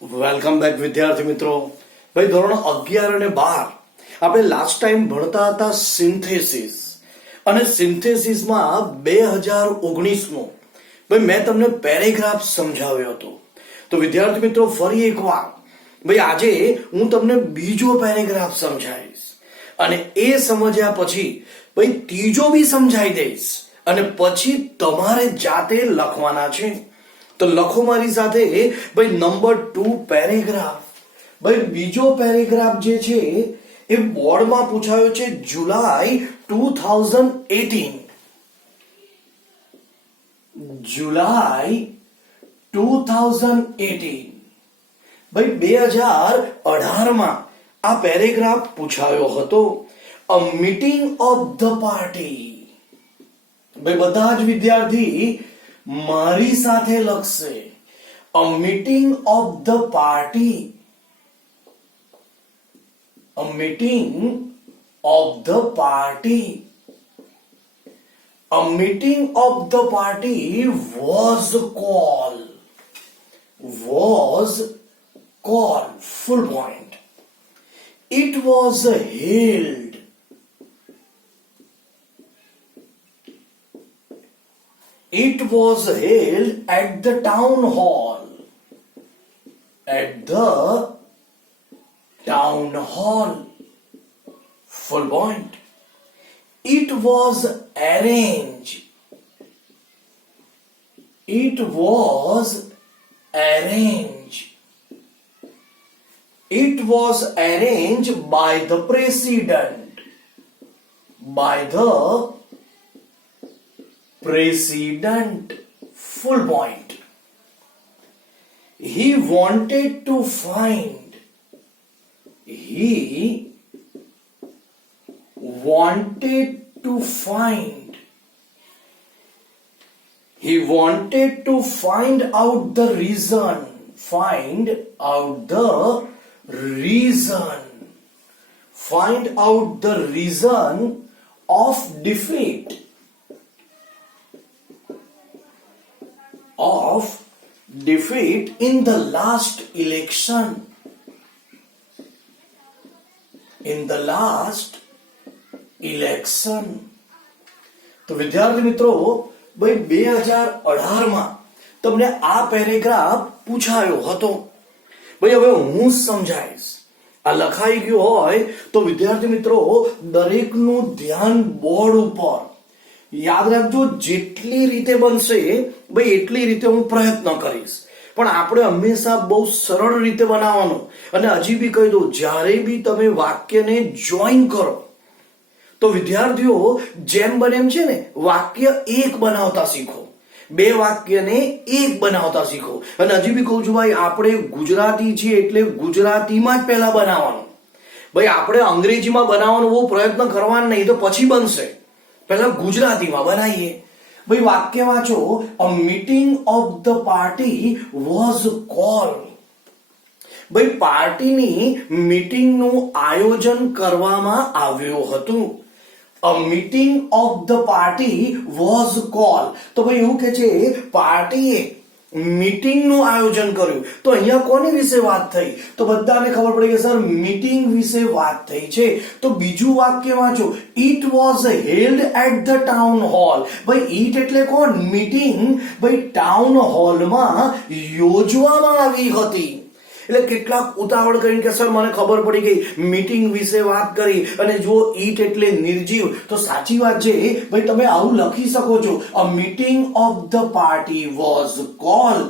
Welcome back વિદ્યાર્થી મિત્રો. ભાઈ ધોરણ 11 અને 12 આપણે લાસ્ટ ટાઈમ ભણતા હતા સિન્થેસિસ, અને સિન્થેસિસમાં 2019 નો ભાઈ મેં તમને પેરેગ્રાફ સમજાવ્યો હતો. તો વિદ્યાર્થી મિત્રો ફરી એકવાર ભાઈ આજે હું તમને બીજો પેરેગ્રાફ સમજાવીશ, અને એ સમજ્યા પછી ભાઈ ત્રીજો બી સમજાવી દઈશ, અને પછી તમારે જાતે લખવાના છે. તો લખો મારી સાથે ભાઈ નંબર 2 પેરેગ્રાફ. ભાઈ બીજો પેરેગ્રાફ જે છે એ બોર્ડમાં પૂછાયો છે જુલાઈ 2018. જુલાઈ 2018 ભાઈ 2018 માં આ પેરેગ્રાફ પૂછાયો હતો. અ મીટિંગ ઓફ ધ પાર્ટી. ભાઈ બધા જ વિદ્યાર્થી મારી સાથે લખશે અ meeting of the party. A meeting of the party. A meeting of the party was called. Was called. Full point. It was held. It was held at the town hall. At the town hall. Full point. It was arranged. It was arranged. It was arranged by the president. By the president. Full point. He wanted to find. He wanted to find. He wanted to find out the reason. Find out the reason. Find out the reason of defeat. Of defeat in the last election. In the last election. તો વિદ્યાર્થી મિત્રો ભાઈ 2018 માં તમને આ paragraph પૂછાયો હતો. ભાઈ હવે હું સમજાવીશ. આ લખાઈ ગયું હોય તો વિદ્યાર્થી મિત્રો દરેકનું ધ્યાન બોર્ડ ઉપર. યાદ રાખજો, જેટલી રીતે બનશે ભાઈ એટલી રીતે હું પ્રયત્ન કરીશ, પણ આપણે હંમેશા બહુ સરળ રીતે બનાવવાનું. અને હજી બી કહી દઉં, જ્યારે બી તમે વાક્યને જોઈન કરો તો વિદ્યાર્થીઓ જેમ બને એમ છે ને વાક્ય એક બનાવતા શીખો. બે વાક્યને એક બનાવતા શીખો. અને હજી બી કહું છું ભાઈ, આપણે ગુજરાતી છીએ એટલે ગુજરાતીમાં જ પહેલા બનાવવાનું. ભાઈ આપણે અંગ્રેજીમાં બનાવવાનો બહુ પ્રયત્ન કરવાનો નહીં, તો પછી બનશે. પહેલા ગુજરાતીમાં બનાવીએ. ભાઈ વાક્ય વાંચો. અ meeting of the party was cold. ભાઈ પાર્ટીની મીટિંગનું આયોજન કરવામાં આવ્યું હતું. A meeting of the party was called. તો ભાઈ એવું કે છે પાર્ટીએ મીટિંગ નું આયોજન કર્યું. તો અહીંયા કોની વિશે વાત થઈ? તો બધાને ખબર પડી કે સર મીટિંગ વિશે વાત થઈ છે. તો બીજું વાક્ય વાંચો. It was held at the town hall. ભાઈ ઈટ એટલે કોણ? મીટિંગ ભાઈ ટાઉન હોલમાં યોજવામાં આવી હતી. એટલે કેટલાક ઉતાવળ કરીને કે સર મને ખબર પડી ગઈ, મીટિંગ વિશે વાત કરી, અને જો ઈટ એટલે નિર્જીવ, તો સાચી વાત છે ભાઈ તમે આવું લખી શકો છો. A meeting of the party was called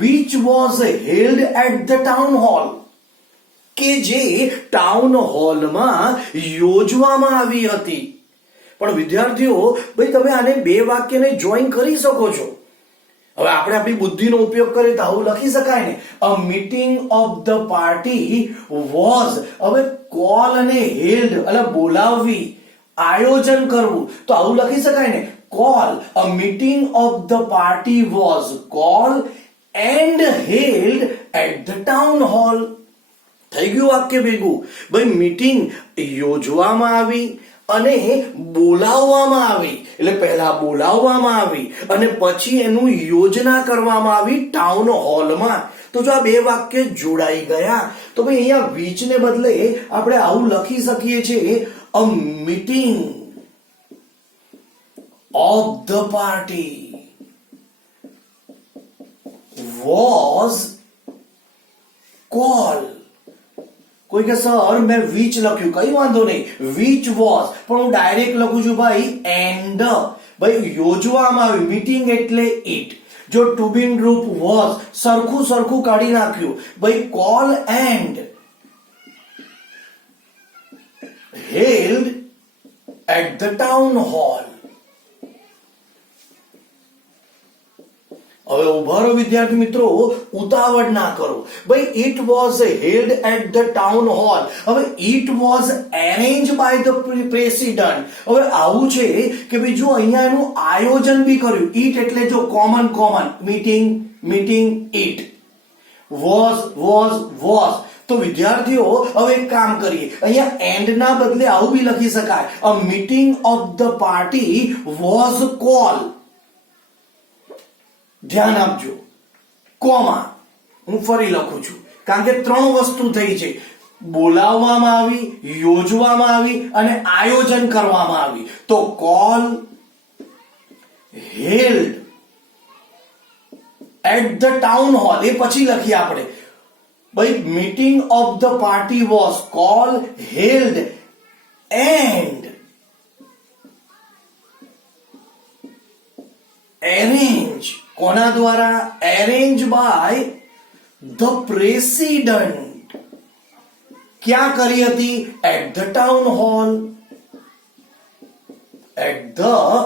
which was held at the town hall. કે જે ટાઉન હોલમાં યોજવામાં આવી હતી. પણ વિદ્યાર્થીઓ ભાઈ તમે આને બે વાક્યને જોઈન કરી શકો છો. હવે આપણે આપણી બુદ્ધિનો ઉપયોગ કરીએ તો આવું લખી શકાય ને. A meeting of the party was. હવે કોલ અને હેલ્ડ એટલે બોલાવવી, આયોજન કરવું, તો આવું લખી શકાય ને. Call. A meeting of the party was call and held at the town hall. થઈ ગયું વાક્ય ભેગું. ભાઈ મીટિંગ યોજવામાં આવી અને બોલાવવામાં આવી. એટલે પહેલા બોલાવવામાં આવી અને પછી એનું યોજના કરવામાં આવી ટાઉન હોલમાં. તો જો આ બે વાક્ય જોડાઈ ગયા તો ભાઈ અહીંયા which ને બદલે આપણે આવું લખી શકીએ છીએ, a meeting of the party was called. કોઈ કે સર મેં which લખ્યું, કઈ વાંધો નહીં, which was, પણ હું ડાયરેક્ટ લખું છું ભાઈ and. ભાઈ યોજવામાં આવી, મીટિંગ એટલે it. જો ટુ બી રૂપ was સરખું કાઢી નાખ્યું, ભાઈ call and held at the town hall. હવે ઉભા રહો વિદ્યાર્થી મિત્રો, ઉતાવળ ના કરો. ભાઈ it was held at the town hall. હવે it was arranged by the president. હવે આવું છે કે ભાઈ જો અહીંયા એનું આયોજન બી કર્યું. it એટલે જો કોમન મીટિંગ it was. તો વિદ્યાર્થીઓ હવે એક કામ કરીએ, અહીંયા એન્ડ ના બદલે આવું બી લખી શકાય, a meeting of the party was called. ધ્યાન આપજો, કોમા હું ફરી લખું છું કારણ કે ત્રણ વસ્તુ થઈ છે, બોલાવવામાં આવી, યોજવામાં આવી અને આયોજન કરવામાં આવી. તો call held at the town hall એ પછી લખીએ આપણે. ભાઈ meeting of the party was call held and arrange. કોના દ્વારા? Arrange by the president. ક્યાં કરી હતી? At the town hall. At the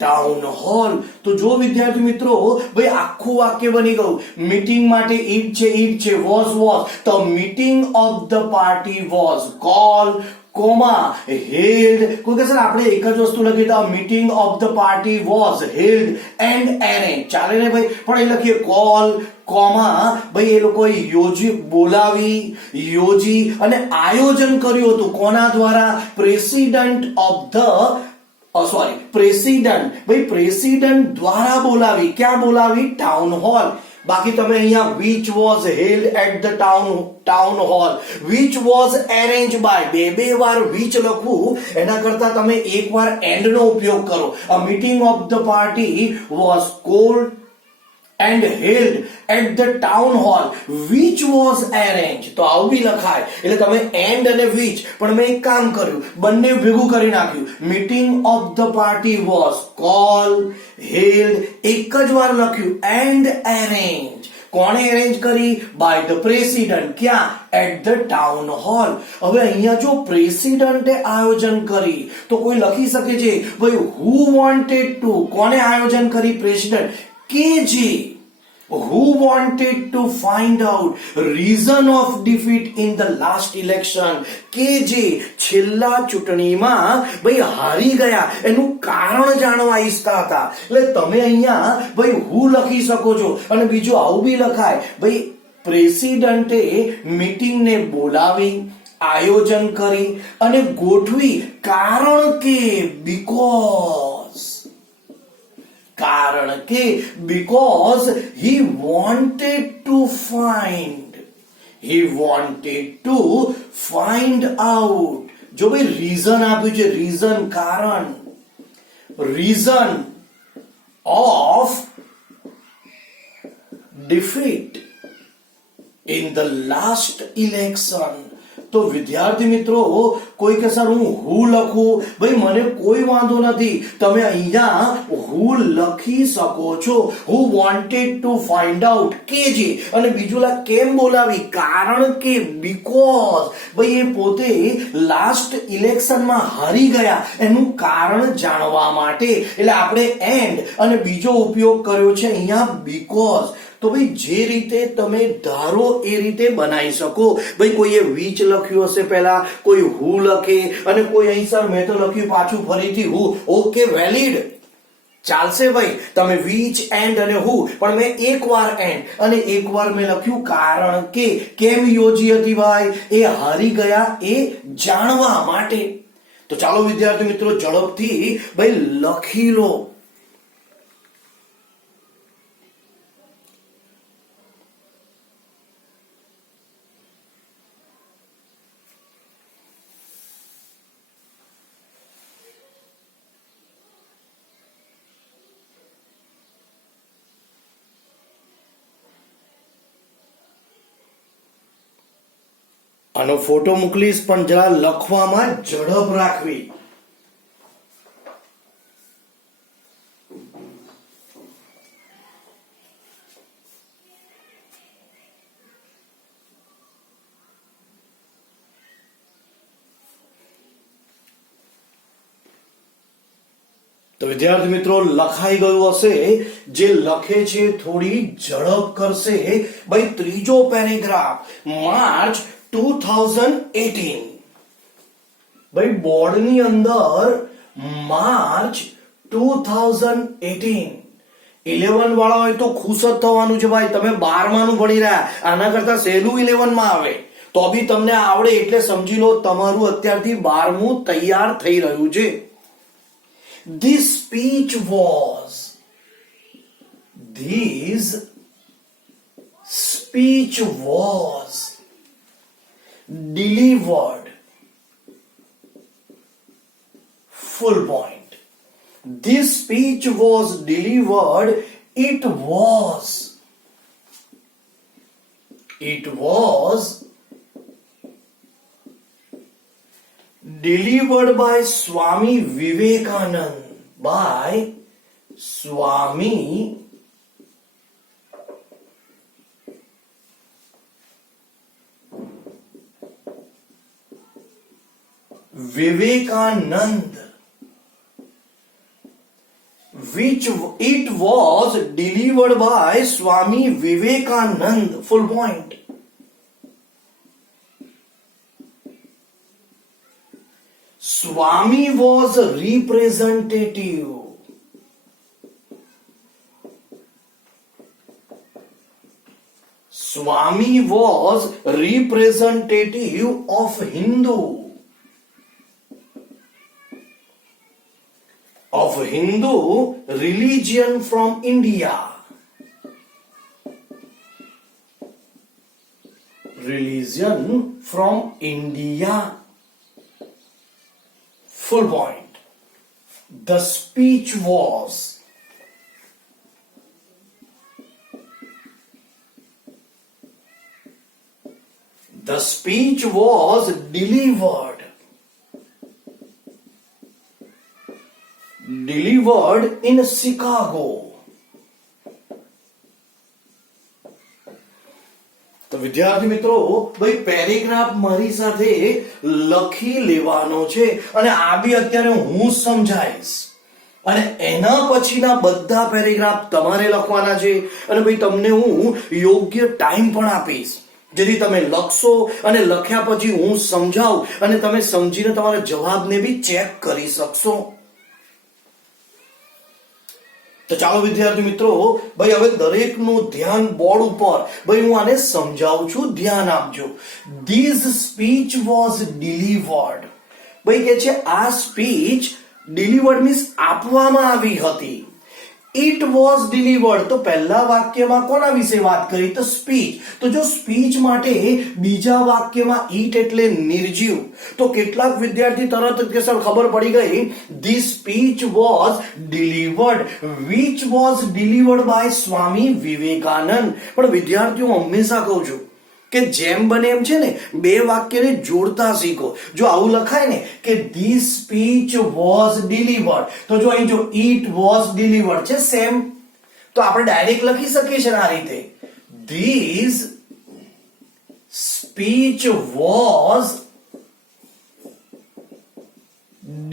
town hall. તો જો વિદ્યાર્થી મિત્રો ભાઈ આખું વાક્ય બની ગયું. મીટિંગ માટે ઈટ છે, વોઝ. તો meeting of the party was call comma held. કોઈ કે સર આપણે એક જ વસ્તુ લખી તો meeting of the party was held and arrange ચાલે ને ભાઈ, પણ એ લખીએ કોલ કોમા ભાઈ એ લોકોએ બોલાવી, યોજી અને આયોજન કર્યું હતું. કોના દ્વારા? President of the president. ભાઈ પ્રેસિડન્ટ દ્વારા બોલાવી. ક્યાં બોલાવી? Town hall. બાકી તમે અહીંયા which was held at the town hall, which was arranged by, બે વાર which લખવું એના કરતા તમે એક વાર and નો ઉપયોગ કરો. a meeting of the party was called and held at the town hall which was arranged. તો આવું બી લખાય. એટલે તમે and અને which, પણ મેં એક કામ કર્યું, બંને ભેગું કરી નાખ્યું. meeting of the party was called held એક જ વાર લખ્યું and arranged. કોણે અરેન્જ કરી? By the president. ક્યાં? At the town hall. હવે અહીંયા જો પ્રેસિડન્ટે આયોજન કરી તો કોઈ લખી શકે છે ભાઈ who wanted to. કોણે આયોજન કરી? President. KJ who wanted to find out reason of defeat in the last election. KJ છેલ્લા ચૂંટણીમાં ભાઈ હારી ગયા એનું કારણ જાણવા ઈચ્છતા હતા. એટલે તમે અહીંયા ભાઈ who લખી શકો છો અને બીજું આવું બી લખાય ભાઈ પ્રેસિડન્ટે મીટિંગને બોલાવી, આયોજન કરી અને ગોઠવી કારણ કે because he wanted to find out. જો ભાઈ રીઝન આપ્યું છે, કારણ, reason of defeat in the last election. તો વિદ્યાર્થી મિત્રો કોઈ કે સર હું હું લખું, ભાઈ મને કોઈ વાંધો નથી, તમે અહીંયા હું લખી શકો છો. who wanted to find out KJ અને બીજું કેમ બોલાવી? કારણ કે because ભાઈ એ પોતે લાસ્ટ ઇલેક્શનમાં હારી ગયા એનું કારણ જાણવા માટે. એટલે આપણે એન્ડ અને બીજો ઉપયોગ કર્યો છે અહીંયા because. તો ભાઈ જે રીતે તમે ધારો એ રીતે બનાવી શકો. ભાઈ કોઈએ which લખ્યું હશે પહેલા, કોઈ who લખે અને કોઈ અહીં સર મેં તો લખ્યું પાછું ફરીથી who. ઓકે, વેલિડ ચાલશે ભાઈ. તમે which and અને who, પણ મેં એકવાર and અને એકવાર મેં લખ્યું કારણ કે. કેમ યોજી હતી ભાઈ? એ હારી ગયા એ જાણવા માટે. તો ચાલો વિદ્યાર્થી મિત્રો ઝડપથી ભાઈ લખી લો. આનો ફોટો મોકલીશ, પણ જરા લખવામાં ઝડપ રાખવી. તો વિદ્યાર્થી મિત્રો, લખાઈ ગયું હશે. જે લખે છે થોડી ઝડપ કરશે. ભાઈ ત્રીજો પેરેગ્રાફ, માર્ચ 2018. ભાઈ બોર્ડની અંદર માર્ચ 2018. 11 વાળા હોય તો ખુશ જ થવાનું છે ભાઈ. તમે 12માનું ભણી રહ્યા, આના કરતા સહેલું 11 માં આવે તો બી તમને આવડે એટલે સમજી લો તમારું અત્યારથી 12મું તૈયાર થઈ રહ્યું છે. This speech was delivered. Full point. This speech was delivered. It was delivered by Swami Vivekanand. By Swami Vivekanand. It was delivered by Swami Vivekanand. Full point. Swami was a representative. Swami was representative of Hindu religion from India. Religion from India. Full point. The speech was delivered in Chicago. તો વિદ્યાર્થી મિત્રો, ભાઈ paragraph મારી સાથે લખી લેવાનો છે અને આ બી અત્યારે હું સમજાઈશ અને એના પછીના બધા પેરેગ્રાફ તમારે લખવાના છે અને ભાઈ તમને હું યોગ્ય ટાઈમ પણ આપીશ જેથી તમે લખશો અને લખ્યા પછી હું સમજાવું અને તમે સમજીને તમારા જવાબને બી ચેક કરી શકશો. તો ચાલો વિદ્યાર્થી મિત્રો, ભાઈ હવે દરેકનું ધ્યાન બોર્ડ ઉપર, ભાઈ હું આને સમજાવું છું, ધ્યાન આપજો. This speech was delivered. ભાઈ કે છે આ સ્પીચ ડિલિવર્ડ મીન્સ આપવામાં આવી હતી. It was delivered તો પહેલા વાક્યમાં કોના વિશે વાત કરી? તો સ્પીચ. તો જો સ્પીચ માટે બીજા વાક્યમાં ઈટ એટલે નિર્જીવ, તો કેટલાક વિદ્યાર્થી તરત જ કે સર ખબર પડી ગઈ, This speech was delivered, which was delivered by Swami Vivekanand. પણ વિદ્યાર્થીઓ હંમેશા કહું છું કે જેમ બને એમ છે ને બે વાક્યને જોડતા શીખો. જો આવું લખાય ને કે This speech was delivered, તો જો અહીં જો it was delivered છે સેમ, તો આપણે ડાયરેક્ટ લખી શકીએ છીએ આ રીતે, This speech was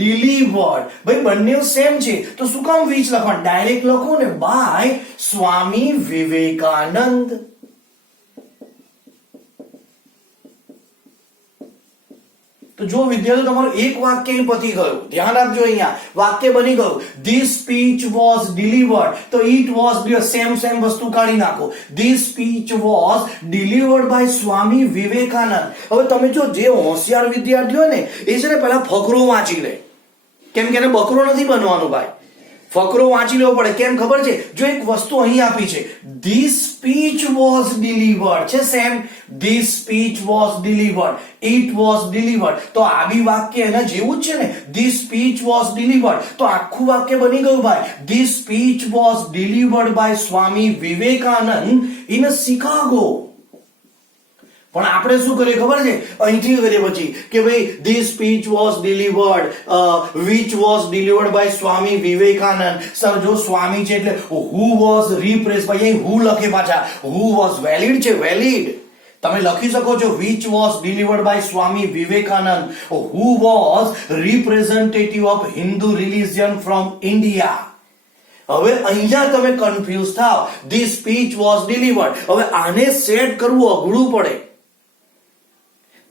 delivered. ભાઈ બંને સેમ છે તો શું કામ which લખવાનું? ડાયરેક્ટ લખો ને, by Swami Vivekanand. તો જો વિદ્યાર્થીઓ તમારું એક વાક્ય અહીં પતી ગયું, ધ્યાન રાખજો, અહીંયા વાક્ય બની ગયું, This speech was delivered, તો it was સેમ વસ્તુ કાઢી નાખો, This speech was delivered by Swami Vivekanand. હવે તમે જો જે હોશિયાર વિદ્યાર્થીઓ ને એ છે ને પહેલા ફકરો વાંચી લે, કેમ કે એને બકરો નથી બનવાનું ભાઈ, ફકરો વાંચી લેવો પડે. કેમ ખબર છે? જો એક વસ્તુ અહીં આપી છે, This speech was delivered છે same, This speech was delivered, it was delivered, તો આ બી વાક્ય એના જેવું જ છે ને, This speech was delivered, તો આખું વાક્ય બની ગયું ભાઈ, This speech was delivered by Swami Vivekanand in Chicago. પણ આપણે શું કરીએ ખબર છે, અહીંથી કરીએ પછી કે ભાઈ this speech was delivered, which was delivered by Swami Vivekananda. Sir જો સ્વામી છે એટલે who was repressed, ભાઈ અહીં who લખે પાછા, who was valid છે, valid. તમે લખી શકો છો which was delivered by Swami Vivekananda, who was representative of Hindu religion from India. હવે અહીંયા તમે કન્ફ્યુઝ થાવ, ધીસ સ્પીચ વોઝ ડિલિવર્ડ. હવે આને સેટ કરવું અઘરું પડે,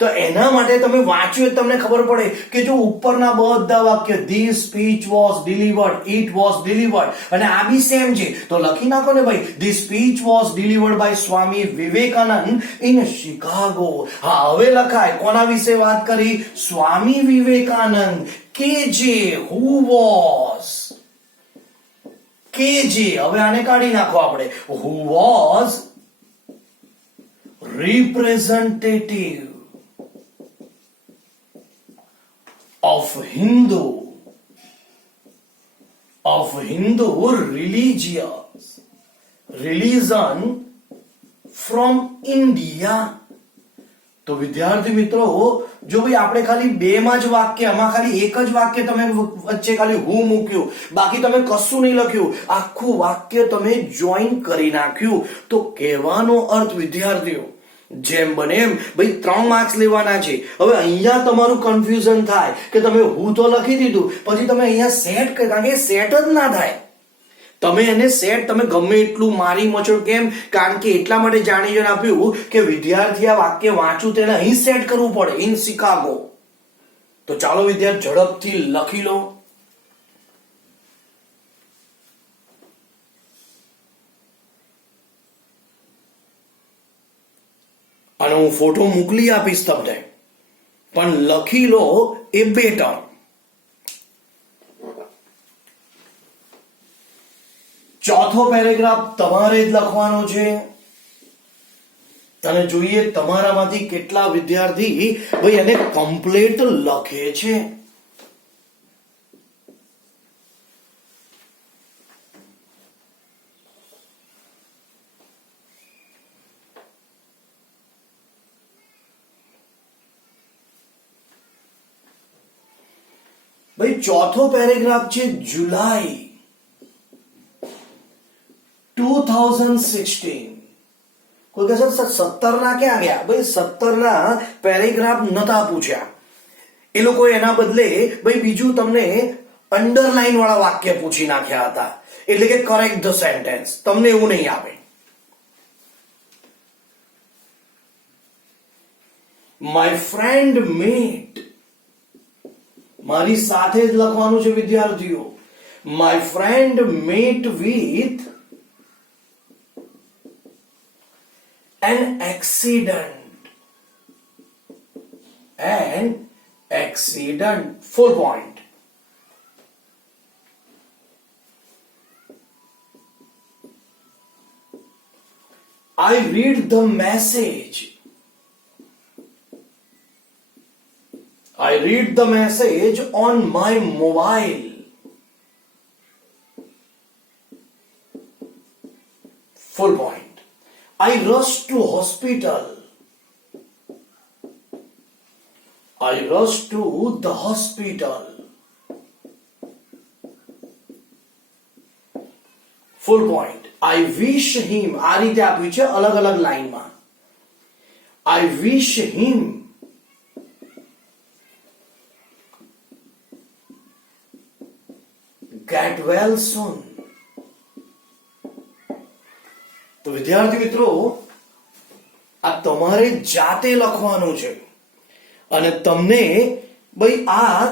તો એના માટે તમે વાંચ્યું તમને ખબર પડે કે જો ઉપરના બધા વાક્ય this speech was delivered, it was delivered, અને આ બી સેમ છે તો લખી નાખો ને ભાઈ, this speech was delivered by Swami Vivekananda in Chicago. હા હવે લખાય, કોના વિશે વાત કરી, સ્વામી વિવેકાનંદ, કે જે હુ વોઝ, કે જે, હવે આને કાઢી નાખો આપણે, who was representative of Hindu religion from India. તો વિદ્યાર્થી મિત્રો, જો ભાઈ આપણે ખાલી બે માં જ વાક્ય, આમાં ખાલી એક જ વાક્ય તમે વચ્ચે ખાલી હું મૂક્યું, બાકી તમે કશું નહીં લખ્યું, આખું વાક્ય તમે જોઈન કરી નાખ્યું, તો કહેવાનો અર્થ વિદ્યાર્થીઓ જેમ બને એમ ભાઈ 3 માર્ક્સ લેવાના છે. હવે અહીંયા તમારું કન્ફ્યુઝન થાય કે તમે હું તો લખી દીધું, પછી તમે અહીંયા સેટ, કારણ કે સેટ જ ના થાય. તમે એને સેટ તમે ગમે એટલું મારી મચો, કેમ, કારણ કે એટલા માટે જાણી જોઈને આપ્યું કે વિદ્યાર્થી આ વાક્ય વાંચું તેને અહીં સેટ કરવું પડે, ઇન શિકાગો. તો ચાલો વિદ્યાર્થી ઝડપથી લખી લો. અને હું ફોટો મોકલી આપીશ તમને, પણ લખી લો એ બેટર. ચોથો પેરેગ્રાફ તમારે જ લખવાનો છે, અને જોઈએ તમારામાંથી કેટલા વિદ્યાર્થી ભાઈ એને કમ્પ્લીટ લખે છે. ભાઈ ચોથો પેરેગ્રાફ છે જુલાઈ 2016. કોઈ કહે સર 17 ના ક્યાં ગયા? ભાઈ 17 ના પેરેગ્રાફ નતા પૂછ્યા, એ લોકો એના બદલે ભાઈ બીજું તમને અંડરલાઈન વાળા વાક્ય પૂછી નાખ્યા હતા, એટલે કે કરેક્ટ ધ સેન્ટેન્સ. તમને એવું નહીં આવે. માય ફ્રેન્ડ મેટ, મારી સાથે જ લખવાનું છે વિદ્યાર્થીઓ. My friend met with an accident, full point. I read the message on my mobile. Full point. I rush to hospital. I rush to the hospital. Full point. I wish him. આ રીતે આપ્યું છે અલગ અલગ લાઈનમાં. I wish him get well soon. તો વિદ્યાર્થી મિત્રો, આ તમારે જાતે લખવાનું છે, અને તમને ભાઈ આ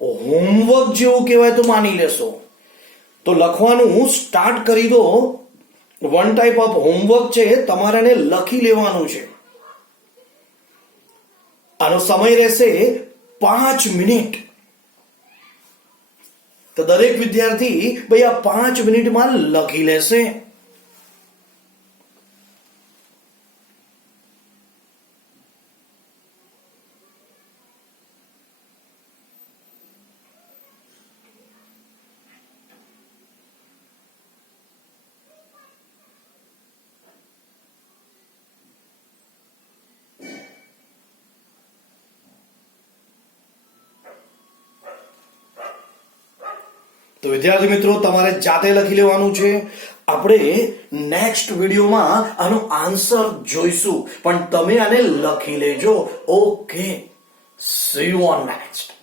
હોમવર્ક જેવું કહેવાય તો માની લેશો. તો લખવાનું સ્ટાર્ટ કરી દો. વન ટાઈપ ઓફ હોમવર્ક છે, તમારે લખી લેવાનું છે. આનો સમય રહેશે 5 મિનિટ. તો દરેક વિદ્યાર્થી ભાઈ આ 5 મિનિટમાં લખી લેશે. તો વિદ્યાર્થી મિત્રો તમારે જાતે લખી લેવાનું છે. આપણે નેક્સ્ટ વિડીયોમાં આનો આન્સર જોઈશું, પણ તમે આને લખી લેજો. Okay, C you on next.